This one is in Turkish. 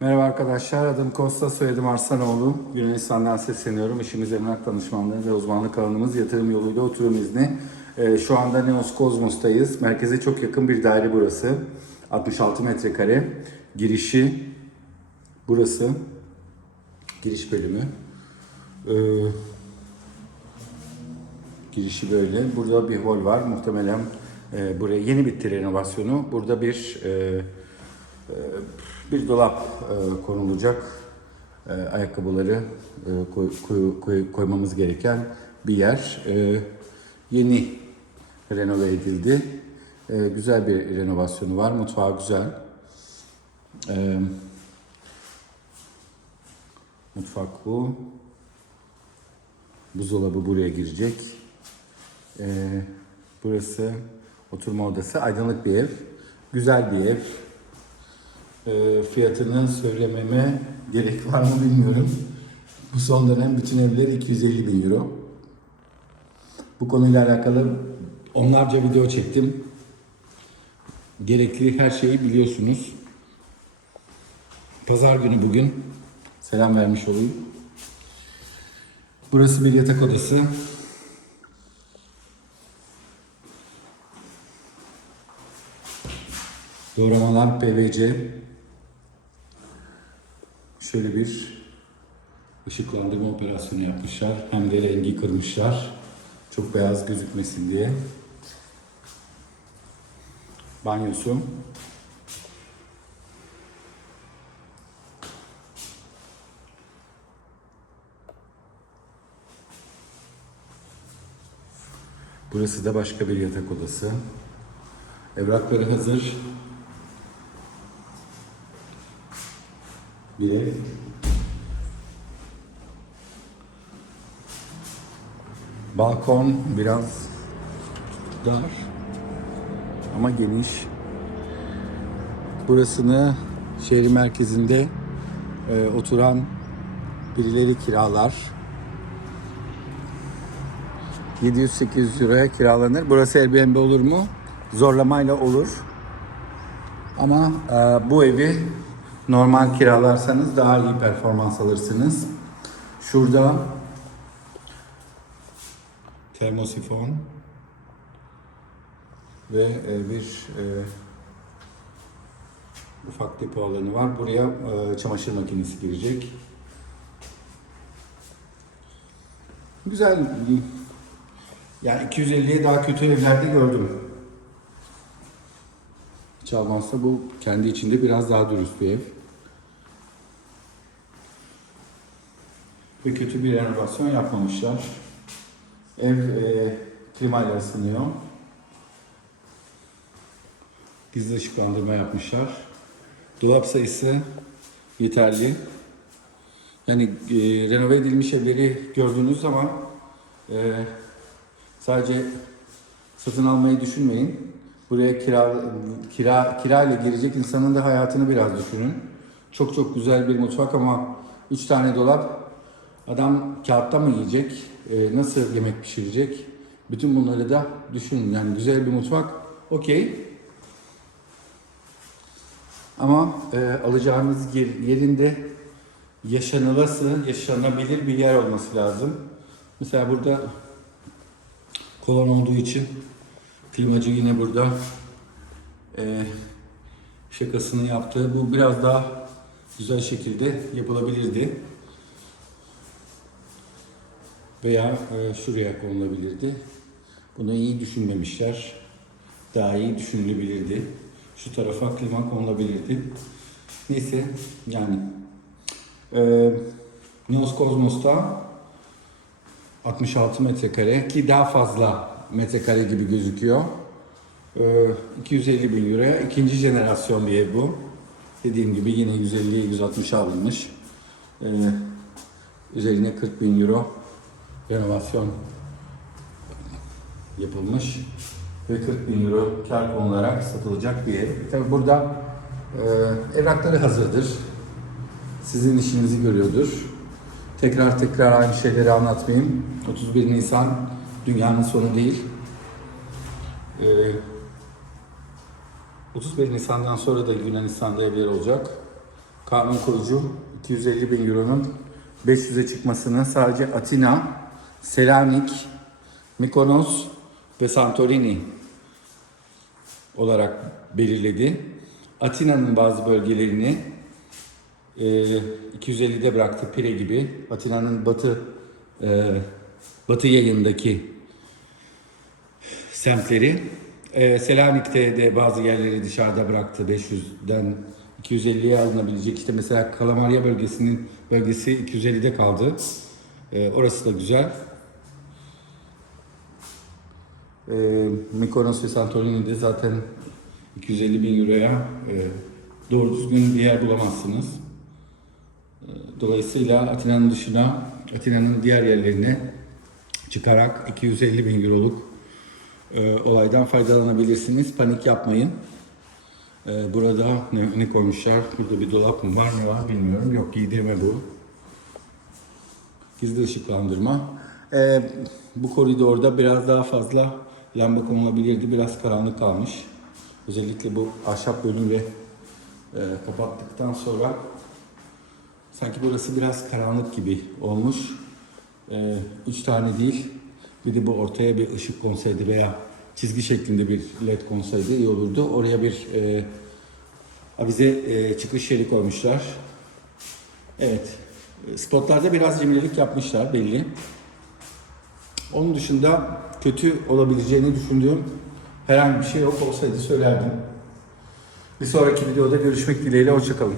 Merhaba arkadaşlar, adım Kosta, soyadım Arslanoğlu. Yunanistan'dan sesleniyorum. İşimiz emlak danışmanlığı ve uzmanlık alanımız yatırım yoluyla oturum izni. Ee, şu anda Neos Kozmos'tayız. Merkeze çok yakın bir daire burası. 66 metrekare. Girişi burası. Giriş bölümü. Ee, girişi böyle. Burada bir hol var. Muhtemelen e, buraya yeni bitti renovasyonu. Burada bir e, bir dolap e, konulacak. E, ayakkabıları e, koy- koy- koy- koymamız gereken bir yer. E, yeni renove edildi. Güzel bir renovasyonu var. Mutfağı güzel. Mutfak bu. Buzdolabı buraya girecek. Burası oturma odası. Aydınlık bir ev. Güzel bir ev. E, fiyatını söylememe gerek var mı bilmiyorum. Bu son dönem bütün evler 250 bin euro. Bu konuyla alakalı onlarca video çektim. Gerekli her şeyi biliyorsunuz. Pazar günü bugün. Selam vermiş olayım. Burası bir yatak odası. Doğramalar PVC. Şöyle bir ışıklandırma operasyonu yapmışlar. Hem de rengi kırmışlar. Çok beyaz gözükmesin diye. Banyosu. Burası da başka bir yatak odası. Evrakları hazır. Bir ev. Balkon biraz dar ama geniş. Burasını şehir merkezinde e, oturan birileri kiralar. 700-800 euroya kiralanır. Burası Airbnb olur mu? Zorlamayla olur. Ama e, bu evi normal kiralarsanız daha iyi performans alırsınız. Şurada termosifon ve e, bir e, ufak depo alanı var. Buraya e, çamaşır makinesi girecek. Güzel. Yani 250'ye daha kötü evlerde gördüm. Hiç bu kendi içinde biraz daha dürüst bir ev. Ve kötü bir renovasyon yapmamışlar. Ev e, klimayla ısınıyor. Gizli ışıklandırma yapmışlar. Dolap sayısı yeterli. Yani e, renove edilmiş evleri gördüğünüz zaman e, sadece satın almayı düşünmeyin. Buraya kira kira kira ile girecek insanın da hayatını biraz düşünün. Çok çok güzel bir mutfak ama 3 tane dolap. Adam kağıtta mı yiyecek? E, nasıl yemek pişirecek? Bütün bunları da düşünün. Yani güzel bir mutfak. Okey. Ama e, alacağınız yer, yerinde yaşanılası, yaşanabilir bir yer olması lazım. Mesela burada kolon olduğu için klimacı yine burada e, şakasını yaptı. Bu biraz daha güzel şekilde yapılabilirdi. Veya e, şuraya konulabilirdi. Bunu iyi düşünmemişler. Daha iyi düşünülebilirdi. Şu tarafa klima konulabilirdi. Neyse yani e, Neos Kozmos'ta 66 metrekare ki daha fazla metrekare gibi gözüküyor. Ee, 250 bin euroya ikinci jenerasyon bir ev bu. Dediğim gibi yine 150'ye 160 alınmış. Ee, üzerine 40 bin euro renovasyon yapılmış ve 40 bin euro kar konularak satılacak bir ev. Tabi burada e, evrakları hazırdır. Sizin işinizi görüyordur. Tekrar tekrar aynı şeyleri anlatmayayım. 31 Nisan dünyanın sonu değil. Ee, 31 Nisan'dan sonra da Yunanistan'da evler olacak. kanun koyucu 250 bin euronun 500'e çıkmasını sadece Atina, Selanik, Mikonos ve Santorini olarak belirledi. Atina'nın bazı bölgelerini e, 250'de bıraktı Pire gibi. Atina'nın batı e, batı yayındaki semtleri. E, Selanik'te de bazı yerleri dışarıda bıraktı 500'den 250'ye alınabilecek. İşte mesela Kalamarya bölgesinin bölgesi 250'de kaldı. E, orası da güzel. E, Mykonos ve Santorini'de zaten 250 bin euroya e, doğru düzgün bir yer bulamazsınız. E, dolayısıyla Atina'nın dışına, Atina'nın diğer yerlerine çıkarak 250 bin euroluk e, olaydan faydalanabilirsiniz. Panik yapmayın. E, burada ne, ne koymuşlar? Burada bir dolap mı var ne var bilmiyorum. Yok giydirme bu. Gizli ışıklandırma. E, bu koridorda biraz daha fazla lamba konulabilirdi. Biraz karanlık kalmış. Özellikle bu ahşap bölümü e, kapattıktan sonra sanki burası biraz karanlık gibi olmuş. E, üç tane değil. Bir de bu ortaya bir ışık konseydi veya çizgi şeklinde bir led konseydi iyi olurdu. Oraya bir e, avize e, çıkış yeri koymuşlar. Evet. Spotlarda biraz cimrilik yapmışlar belli. Onun dışında kötü olabileceğini düşündüğüm herhangi bir şey yok olsaydı söylerdim. Bir sonraki videoda görüşmek dileğiyle. Hoşçakalın.